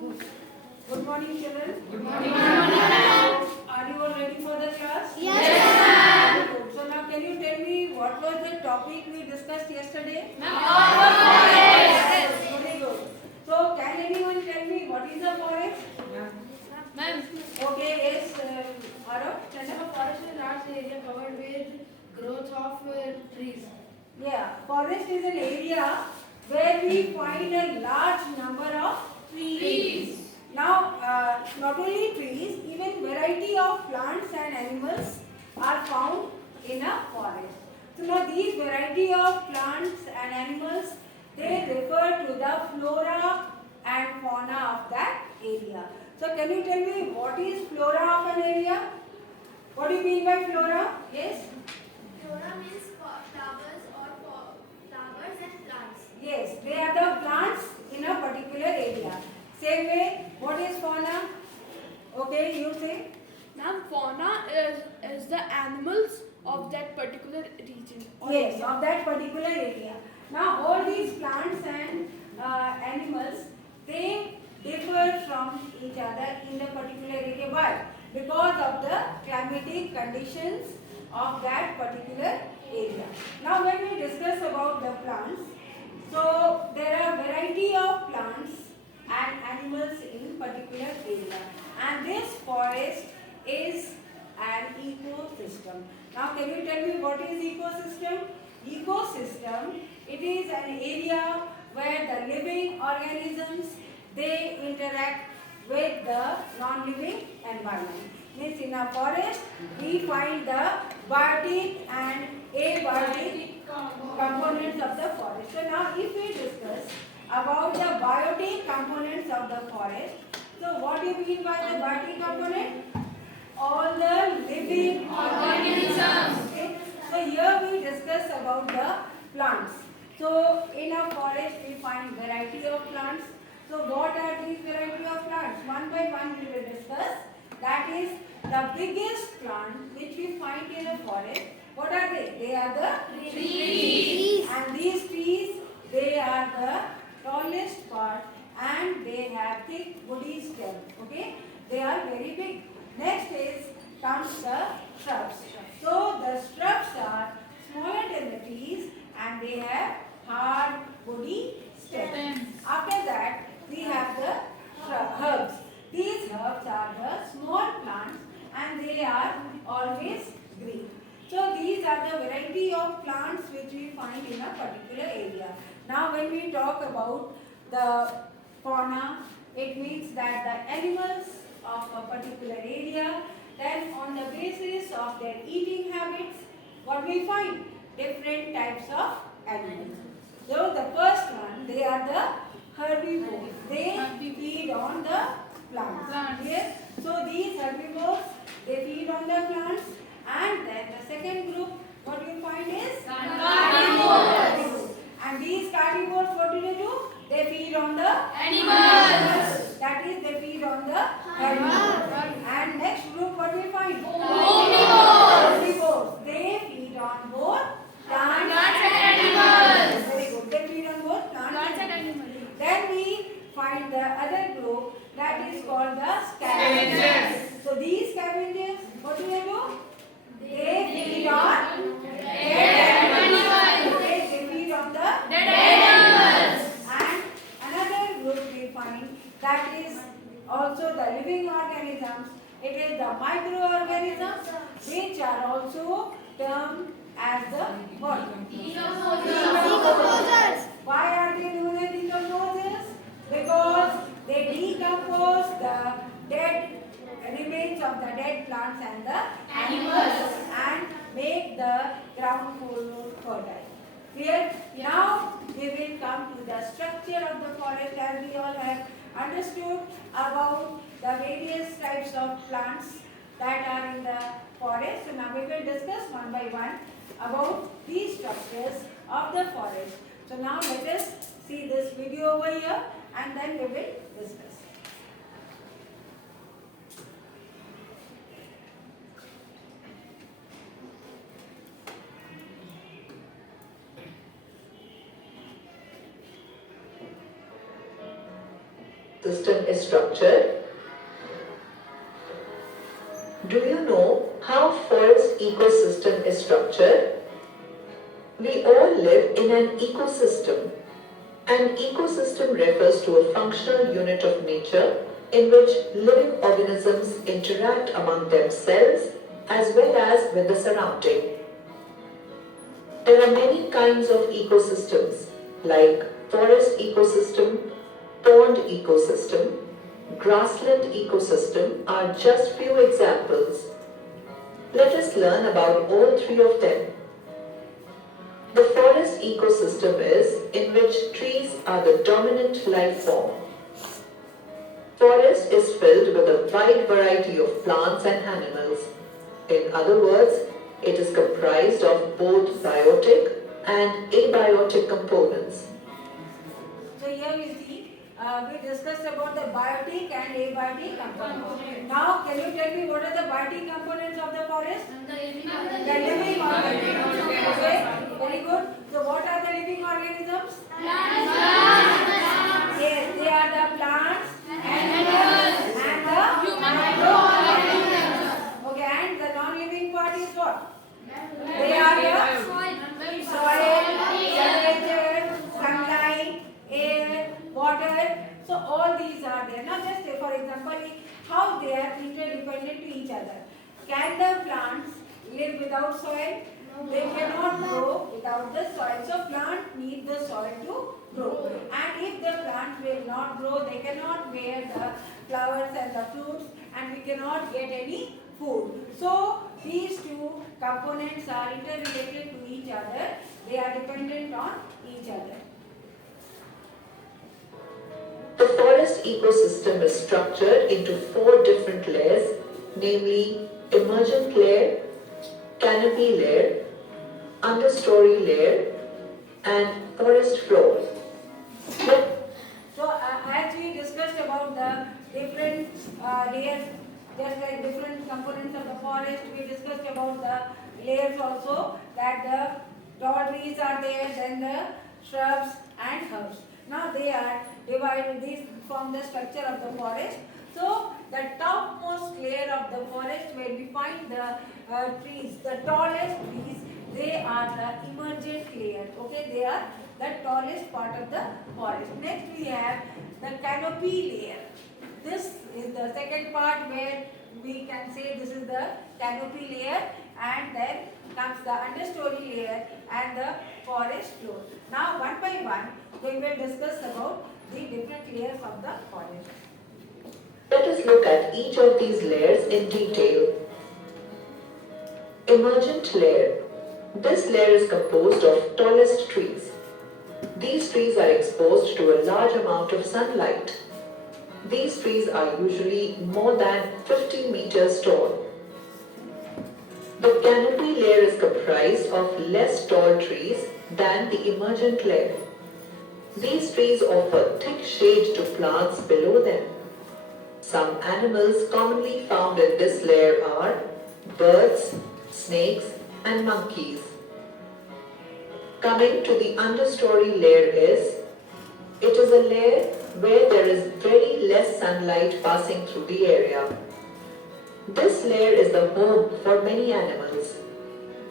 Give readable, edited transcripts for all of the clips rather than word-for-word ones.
Good morning, children. Good morning, ma'am. Are you all ready for the class? Yes, ma'am. Good. So now, can you tell me what was the topic we discussed yesterday? Forest. Very good. So, can anyone tell me what is a forest? Ma'am. Okay, yes, Arav. A forest is a large area covered with growth of trees. Yeah, forest is an area where we find a large number of Trees. Now, not only trees, even variety of plants and animals are found in a forest. So now these variety of plants and animals, they refer to the flora and fauna of that area. So can you tell me what is flora of an area? What do you mean by flora? Yes? Flora means flowers or flowers and plants. Yes, they are the plants in a particular area. Same way, what is fauna? Okay, you say? Ma'am, fauna is the animals of that particular region. Yes, of that particular area. Now, all these plants and animals, they differ from each other in the particular area. Why? Because of the climatic conditions of that particular area. Now, when we discuss about the plants, so there are variety of plants and animals in particular area, and this forest is an ecosystem. Now can you tell me what is ecosystem? Ecosystem, it is an area where the living organisms, they interact with the non-living environment. Means in a forest we find the biotic and abiotic components of the forest. So now if we discuss about the biotic components of the forest, so what do you mean by the biotic component? All the living organisms. Okay. So here we discuss about the plants. So in a forest we find variety of plants. So what are these variety of plants? One by one we will discuss. That is the biggest plant which we find in a forest. What are they? They are the Trees. And these trees, they are the tallest part and they have thick woody stem. Okay, they are very big. Next is comes the shrubs. So the shrubs are smaller than the trees and they have hard woody stems. After that we have the herbs. These herbs are the small plants and they are always green. So these are the variety of plants which we find in a particular area. Now when we talk about the fauna, it means that the animals of a particular area, then on the basis of their eating habits, what we find? Different types of animals. So the first one, they are the herbivores. They feed on the plants. Yes. So these herbivores, they feed on the plants. And then the second group, what you find is Carnivores. And these carnivores, what do they do? They feed on the Animals. That is, they feed on the herbivores. And next group, what we find? Omnivores. Herbivores. They feed on both plants and animals. Very good. They feed on both plants and animals. Then we find the other group that is called the scavengers. So these scavengers, what do they do? They feed on dead animals. They feed on the Dead animals. And another group we find that is also the living organisms. It is the microorganisms which are also termed as the what? Decomposers. Why are they known as decomposers? Because they decompose the dead remains of the dead plants and the animals and make the ground fertile. Clear? Yeah. Now we will come to the structure of the forest, as we all have understood about the various types of plants that are in the forest. So now we will discuss one by one about these structures of the forest. So now let us see this video over here and then we will discuss. The ecosystem is structured? Do you know how forest ecosystem is structured? We all live in an ecosystem. An ecosystem refers to a functional unit of nature in which living organisms interact among themselves as well as with the surrounding. There are many kinds of ecosystems like forest ecosystem, pond ecosystem, grassland ecosystem are just few examples. Let us learn about all three of them. The forest ecosystem is in which trees are the dominant life form. Forest is filled with a wide variety of plants and animals. In other words, it is comprised of both biotic and abiotic components. So here we see, we discussed about the biotic and abiotic components. Now, can you tell me what are the biotic components of the forest? The living organisms. Okay, very good. So, what are the living organisms? Yes, they are the plants, animals, and the microorganisms. Okay, and the non-living part is what? They are the soil, temperature, sunlight, air, water. So all these are there. Now just say for example how they are interdependent to each other. Can the plants live without soil? They cannot grow without the soil. So plants need the soil to grow. And if the plants will not grow, they cannot bear the flowers and the fruits, and we cannot get any food. So these two components are interrelated to each other. They are dependent on each other. The forest ecosystem is structured into 4 different layers, namely emergent layer, canopy layer, understory layer, and forest floor. So as we discussed about the different layers, just like different components of the forest, we discussed about the layers also, that the tall trees are there, then the shrubs and herbs. Now they are divided, these form the structure of the forest. So the topmost layer of the forest, where we find the trees, the tallest trees, they are the emergent layer. Okay, they are the tallest part of the forest. Next we have the canopy layer. This is the second part where we can say this is the canopy layer, and then comes the understory layer and the forest floor. Now one by one we will discuss about the different layers of the forest. Let us look at each of these layers in detail. Emergent layer. This layer is composed of tallest trees. These trees are exposed to a large amount of sunlight. These trees are usually more than 50 meters tall. The canopy layer is comprised of less tall trees than the emergent layer. These trees offer thick shade to plants below them. Some animals commonly found in this layer are birds, snakes, and monkeys. Coming to the understory layer it is a layer where there is very less sunlight passing through the area. This layer is the home for many animals.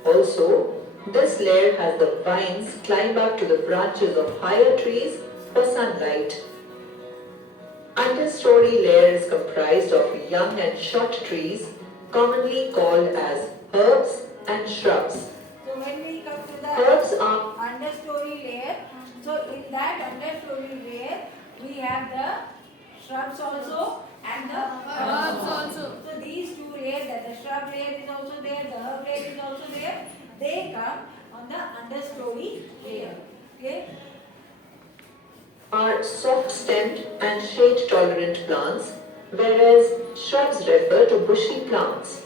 Also, this layer has the vines climb up to the branches of higher trees for sunlight. Understory layer is comprised of young and short trees, commonly called as herbs and shrubs. So when we come to the Herbs are understory layer, so in that understory layer we have the shrubs also and the herbs also. So these two layers, that the shrub layer is also there, the herb layer is also there, they come on the understory layer. Okay. are soft-stemmed and shade-tolerant plants, whereas shrubs refer to bushy plants.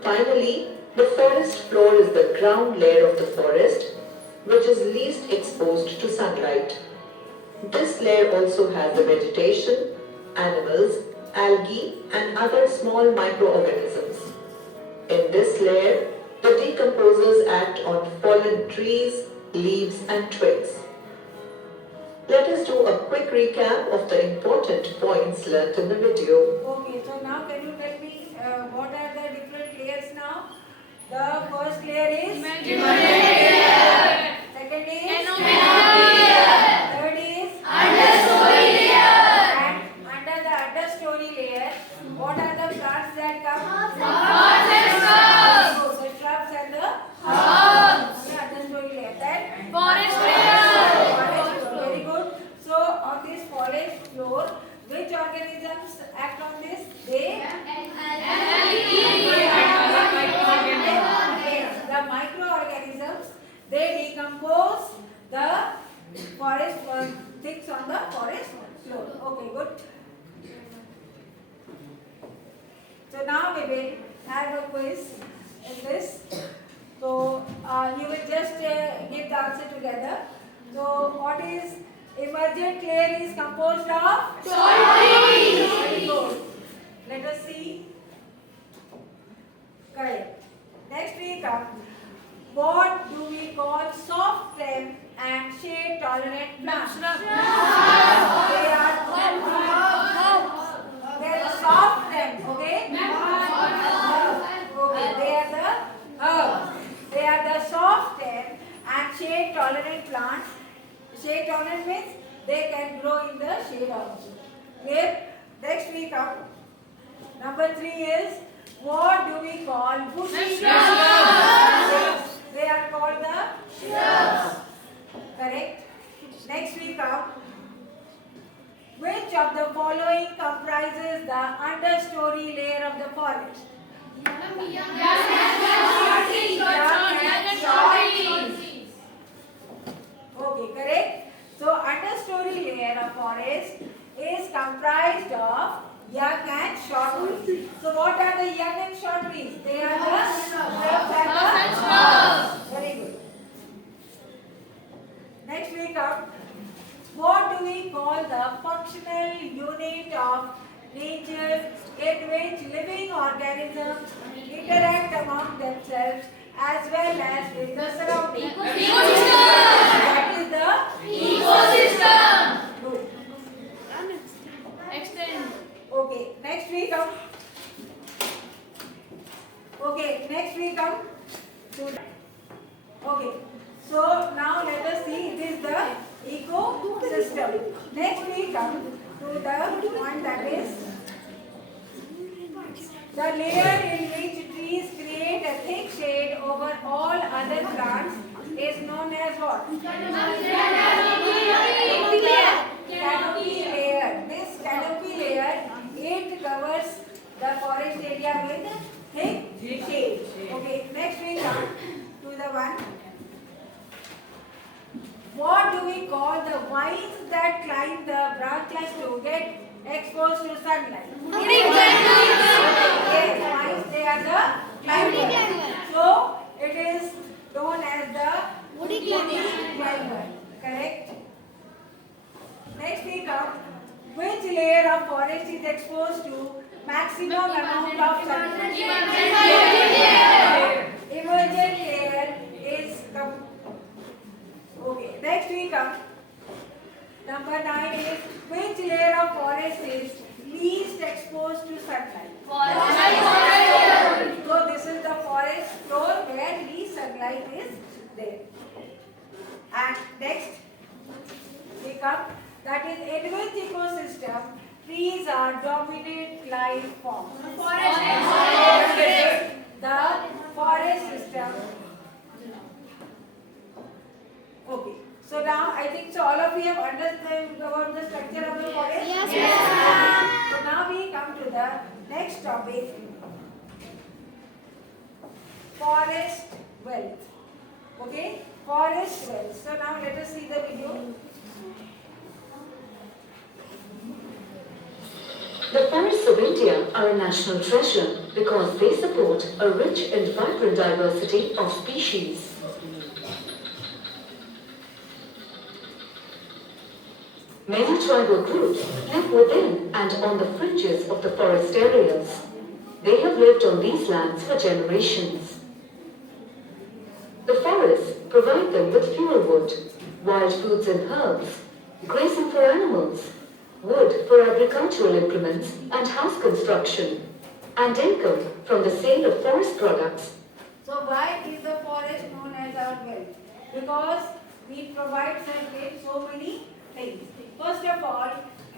Finally, the forest floor is the ground layer of the forest, which is least exposed to sunlight. This layer also has the vegetation, animals, algae, and other small microorganisms. In this layer, the decomposers act on fallen trees, leaves, and twigs. Let us do a quick recap of the important points learnt in the video. Okay, so now can you tell me what are the different layers now? The first layer is Imaginary layer. Second is Canopy layer. Third is Understory layer. and under the understory layer, what are the plants that come? Plants and shrubs. So the shrubs and the Herbs. yeah, understory layer. Then Forest layer. forest floor. Very good. So on this forest floor, which organisms act on this? They the microorganisms, they decompose the forest things on the forest floor. Okay, good. So now we will have a quiz in this. So you will just give the answer together. So what is emergent layer is composed of? Very good. Let us see. Correct. Next we come. What do we call soft stem and shade tolerant plants? They are soft stem. Okay. Okay. They are the herbs. They are the soft stem and shade tolerant plants. Shade tolerant means they can grow in the shade also. Clear? Next we come. Number 3 is, what do we call bushy shrubs? They are called the shrubs. Correct? Next we come. Which of the following comprises the understory layer of the forest? Okay, correct. So understory layer of forest is comprised of young and short trees. So what are the young and short trees? They are the shrubs and the very good. Next we come. What do we call the functional unit of nature in which living organisms interact among themselves as well as with the surroundings? That is the Ecosystem. good. Extend. Okay, next we come. Okay, next we come to. Okay, so now let us see. It is the ecosystem. Next we come to the one that is the layer in which trees create a thick shade over all other plants is known as what? Canopy layer. This canopy layer, it covers the forest area with thick shade. Okay, next we come to the one. What do we call the vines that climb the branches to get exposed to sunlight? Yes, vines, they are the climbers. So it is known as the woody climber. Correct? Next we come. Which layer of forest is exposed to maximum amount of sunlight? Emergent layer is okay. Next we come. Number 9 is, which layer of forest is least exposed to sunlight? So this is the forest floor where least sunlight is there. And next we come. That is, in which ecosystem trees are dominant life forms? The forest system. Okay. So now I think so all of you have understood about the structure of the forest. Yes. So now we come to the next topic. Forest wealth. Okay. Forest wealth. So now let us see the video. The forests of India are a national treasure because they support a rich and vibrant diversity of species. Many tribal groups live within and on the fringes of the forest areas. They have lived on these lands for generations. The forests provide them with fuel wood, wild foods and herbs, grazing for animals, wood for agricultural implements and house construction, and income from the sale of forest products. So why is the forest known as our wealth? Because we provide us with so many things. First of all,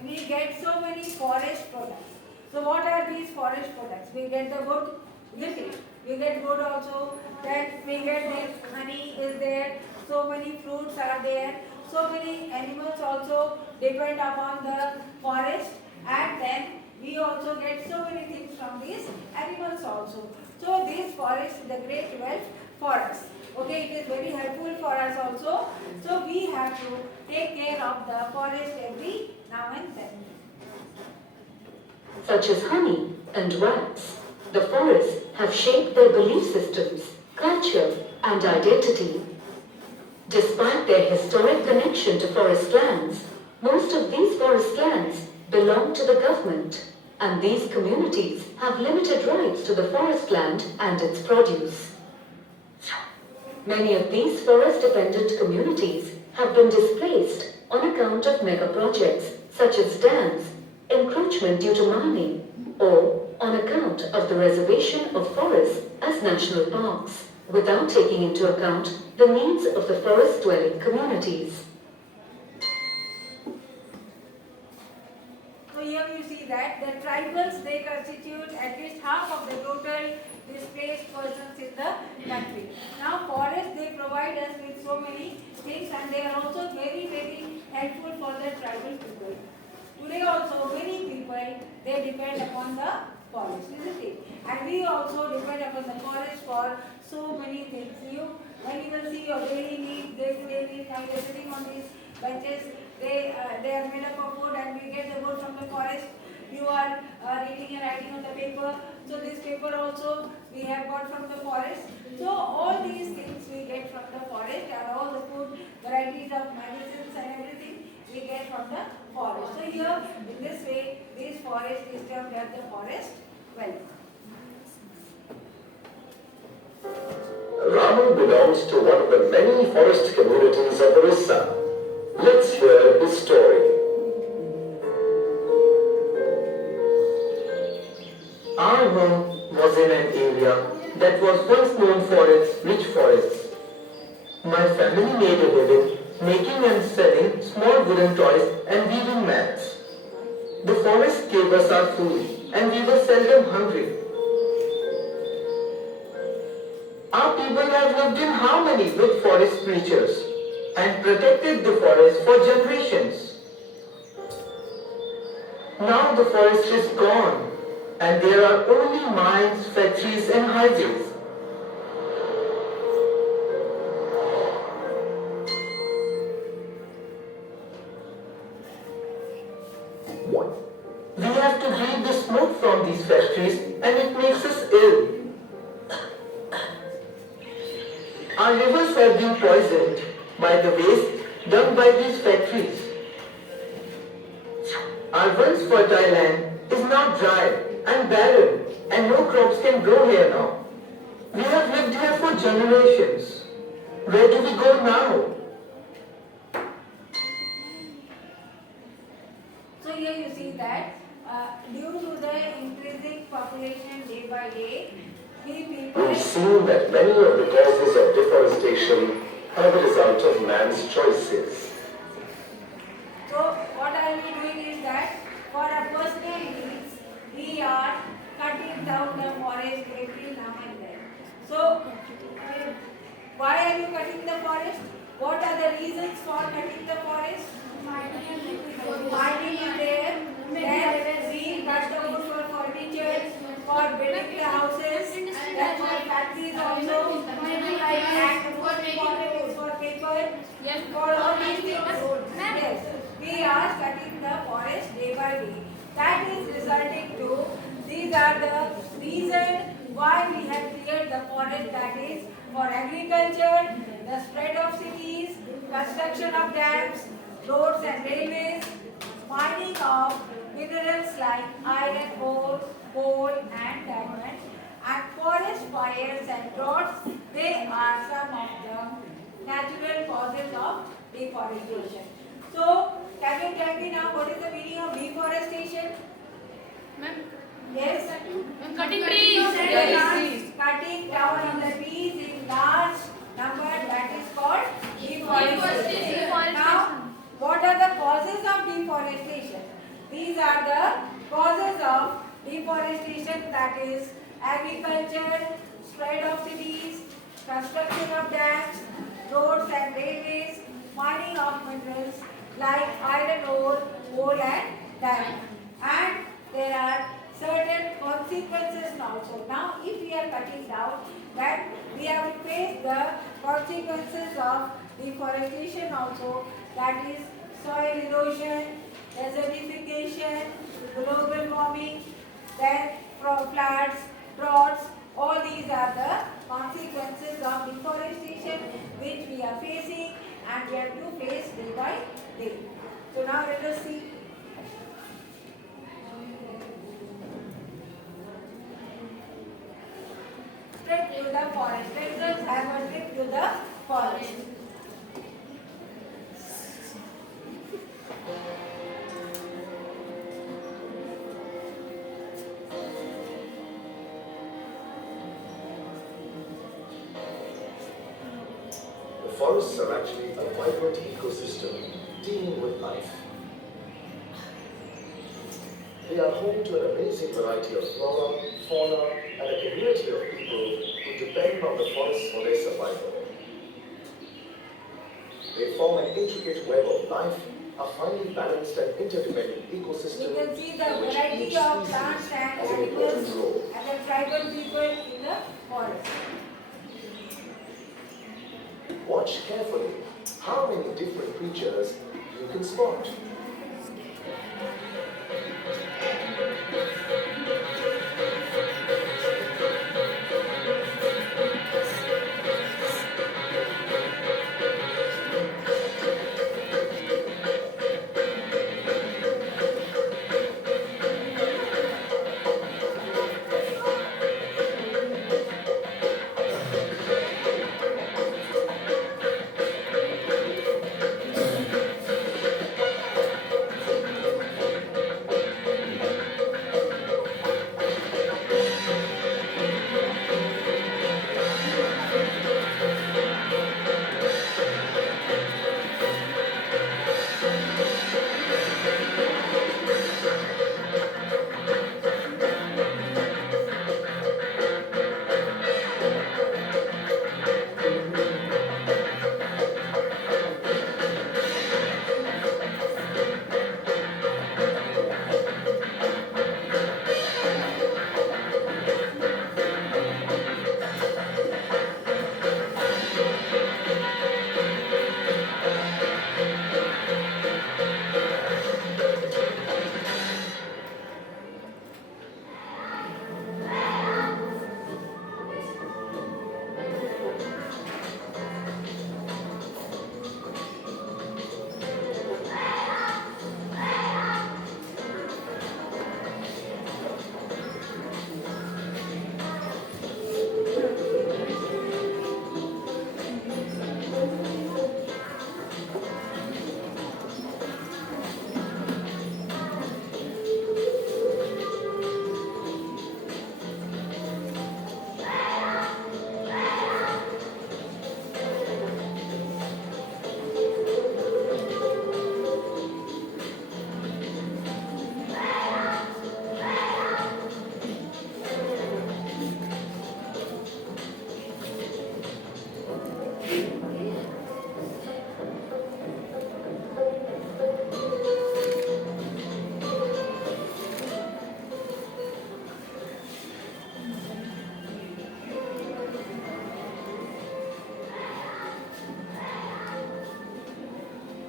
we get so many forest products. So what are these forest products? We get the wood, isn't it? We get wood also, then we get this honey is there, so many fruits are there, so many animals also depend upon the forest, and then we also get so many things from these animals also. So this forest is a great wealth for us. Okay, it is very helpful for us also. So we have to take care of the forest every now and then. Such as honey and wax, the forests have shaped their belief systems, culture, and identity. Despite their historic connection to forest lands, most of these forest lands belong to the government, and these communities have limited rights to the forest land and its produce. Many of these forest-dependent communities have been displaced on account of mega projects such as dams, encroachment due to mining, or on account of the reservation of forests as national parks, without taking into account the needs of the forest-dwelling communities. So here you see that the tribals, they constitute at least half of the total displaced persons in the country. Now forests, they provide us with so many things, and they are also very, very helpful for the tribal people. Today also many people, they depend upon the forest, isn't it? And we also depend upon the forest for so many things. When you will see your daily needs, day-to-day needs, now you are sitting on these benches, they are made up of wood, and we get the wood from the forest. You are reading and writing on the paper, so this paper also we have got from the forest. So all these things we get from the forest, and all the food varieties of medicines and everything we get from the forest. So here in this way, this forest is termed as the forest wealth. Ramu belongs to one of the many forest communities of Orissa. Let's hear his story. Our home was in an area that was once known for its rich forests. My family made a living making and selling small wooden toys and weaving mats. The forest gave us our food and we were seldom hungry. Our people have lived in harmony with forest creatures and protected the forest for generations. Now the forest is gone and there are only mines, factories and highways. We have to breathe the smoke from these factories and it makes us ill. Our rivers have been poisoned by the waste dumped by these factories. Our once fertile land is now dry and barren and no crops can grow here now. We have lived here for generations. Where do we go now? So here you see that due to the increasing population day by day, we people... We've seen that many of the causes of deforestation are the result of man's choices. So what are we doing is that for our personal needs, we are cutting down the forest every now and then. So why are you cutting the forest? What are the reasons for cutting the forest? Mining is there. Then we cut the wood for furniture, for building the houses, then for factories also, and most important is for paper, for all these things. Yes, we are cutting the forest day by day. That is resulting to, these are the reasons why we have cleared the forest, that is for agriculture, the spread of cities, construction of dams, roads and railways, mining of minerals like iron ore, coal and diamond, and forest fires and droughts. They are some of the natural causes of deforestation. So Can you tell me now what is the meaning of deforestation? Ma'am, Yes? cutting trees. Yes. Cutting down on the trees in large number, that is called deforestation. Now, what are the causes of deforestation? These are the causes of deforestation, that is agriculture, spread of cities, construction of dams, roads and railways, mining of minerals like iron ore, coal and diamond. And there are certain consequences also. Now, if we are cutting down, then we have to face the consequences of deforestation also, that is soil erosion, desertification, global warming, then floods, droughts. All these are the consequences of deforestation which we are facing and we have to face day by day. So now let us see. Trip to the forest. Let us have a trip to the forest. The forests are actually a vibrant ecosystem teeming with life. They are home to an amazing variety of flora, fauna, and a community of people who depend on the forests for their survival. They form an intricate web of life, a finely balanced and interdependent ecosystem You can see the in which variety each of species plants and has an important animals role. and the tribal people in the forest. Watch carefully how many different creatures you can spot.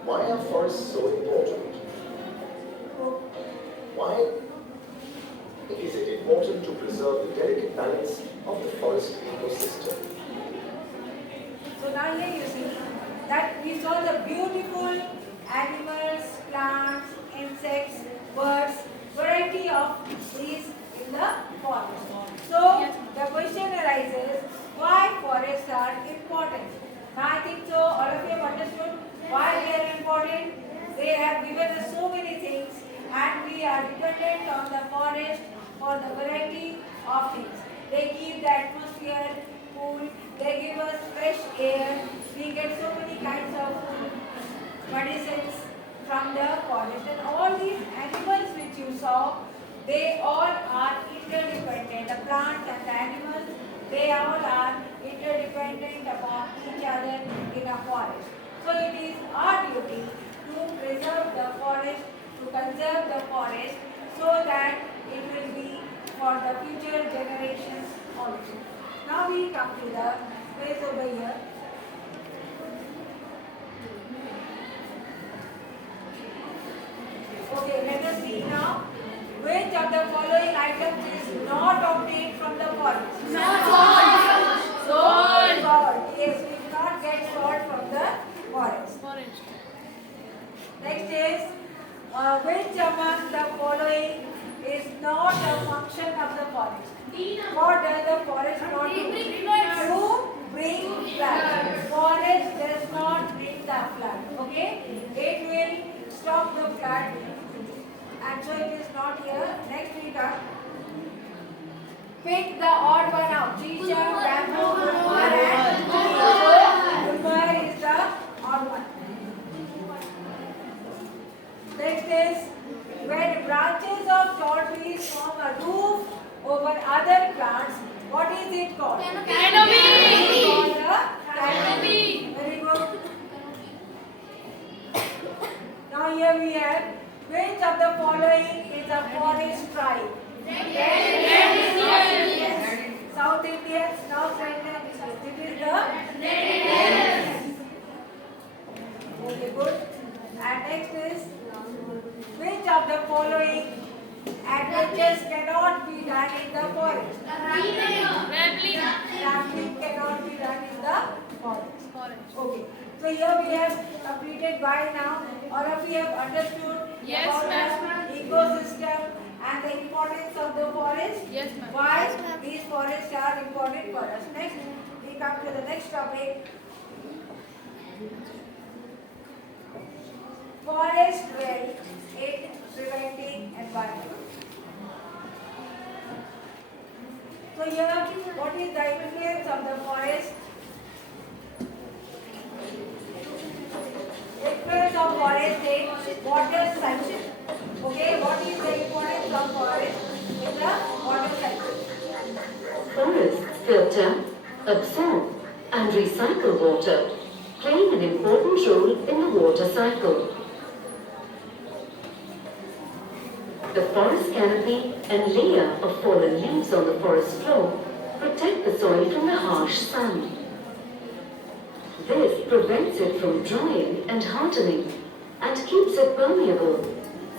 Why are forests so important? Why is it important to preserve the delicate balance of the forest ecosystem? So now here you see that we saw the beautiful animals, plants, insects, birds, variety of trees in the forest. So the question arises, why forests are important? Now I think so all of you have understood why they are important. They have given for the variety of things. They keep the atmosphere cool, they give us fresh air, we get so many kinds of food, medicines from the forest. And all these animals which you saw, they all are interdependent. The plants and the animals, they all are interdependent upon each other in a forest. So it is our duty to preserve the forest, to conserve the forest, so that it will be for the future generations also. Now we come to the place over here. Okay, let us see now. Which of the following items is not obtained from the forest? Salt. Salt. Yes, we do not get salt from the forest. Next is, which among the following is not a function of the forest? What does the forest not do? To bring flood. Forest does not bring the flood. Okay? It will stop the flood. And so it is not here. Next we come. Pick the odd one out. Chicha, bamboo, gulmar and tree. So gulmar is the odd one. Next is, when branches of tall trees form a roof over other plants, what is it called? Canopy. It is called a canopy. Very good. Now here we have, which of the following is a forest tribe? Yes. South Indians, North Indians, it is the okay, good. And next is, which of the following adventures cannot be done in the forest? Traveling cannot be done in the forest. Okay. So here we have completed by now. All of you have understood Yes, about ma'am. the ecosystem and the importance of the forest. Yes, ma'am. Why these forests are important for us. Next, we come to the next topic. Forest well in preventing environment. So here, what is the influence of the forest? Influence of forest in water cycle. Okay, what is the importance of forest in the water cycle? Forests filter, absorb, and recycle water, playing an important role in the water cycle. The forest canopy and layer of fallen leaves on the forest floor protect the soil from the harsh sun. This prevents it from drying and hardening and keeps it permeable,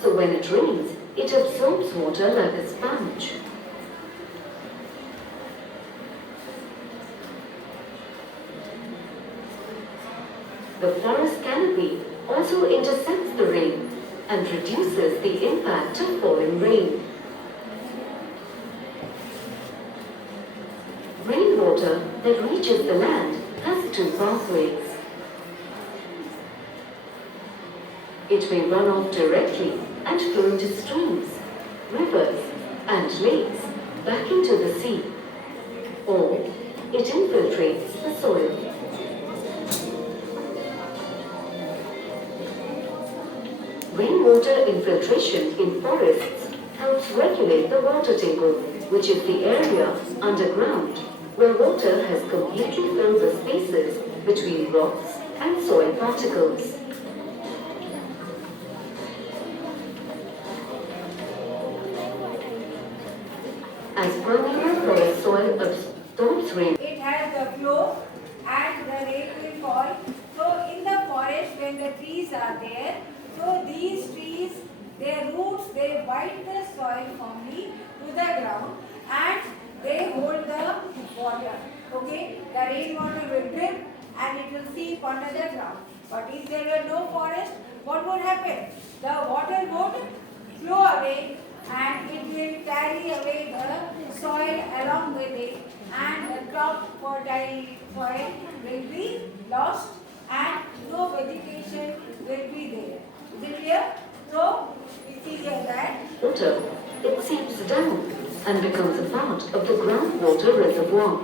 so when it rains, it absorbs water like a sponge. The forest canopy also intercepts the rain and reduces the impact of falling rain. Rainwater that reaches the land has two pathways. It may run off directly and flow into streams, rivers, and lakes back into the sea, or it infiltrates the soil. Rainwater infiltration in forests helps regulate the water table, which is the area underground where water has completely filled the spaces between rocks and soil particles. As permeable forest soil absorbs rain, It has the flow and the rain will fall. So in the forest when the trees are there, so these trees, their roots, they bite the soil firmly to the ground and they hold the water. Okay, the rainwater will drip and it will seep under the ground. But if there were no forest, what would happen? The water would flow away and it will carry away the soil along with it, and the crop fertile soil will be lost and no vegetation will be there. Is it clear? So, we see here that water, it seeps down and becomes a part of the groundwater reservoir,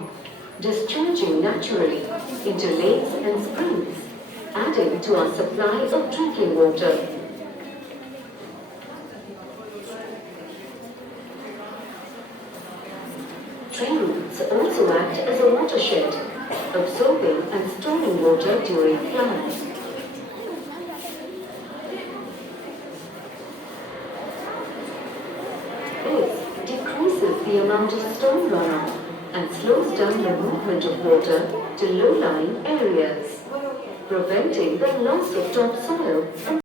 discharging naturally into lakes and springs, adding to our supply of drinking water. Tree roots also act as a watershed, absorbing and storing water during floods. This decreases the amount of storm runoff and slows down the movement of water to low-lying areas, preventing the loss of topsoil and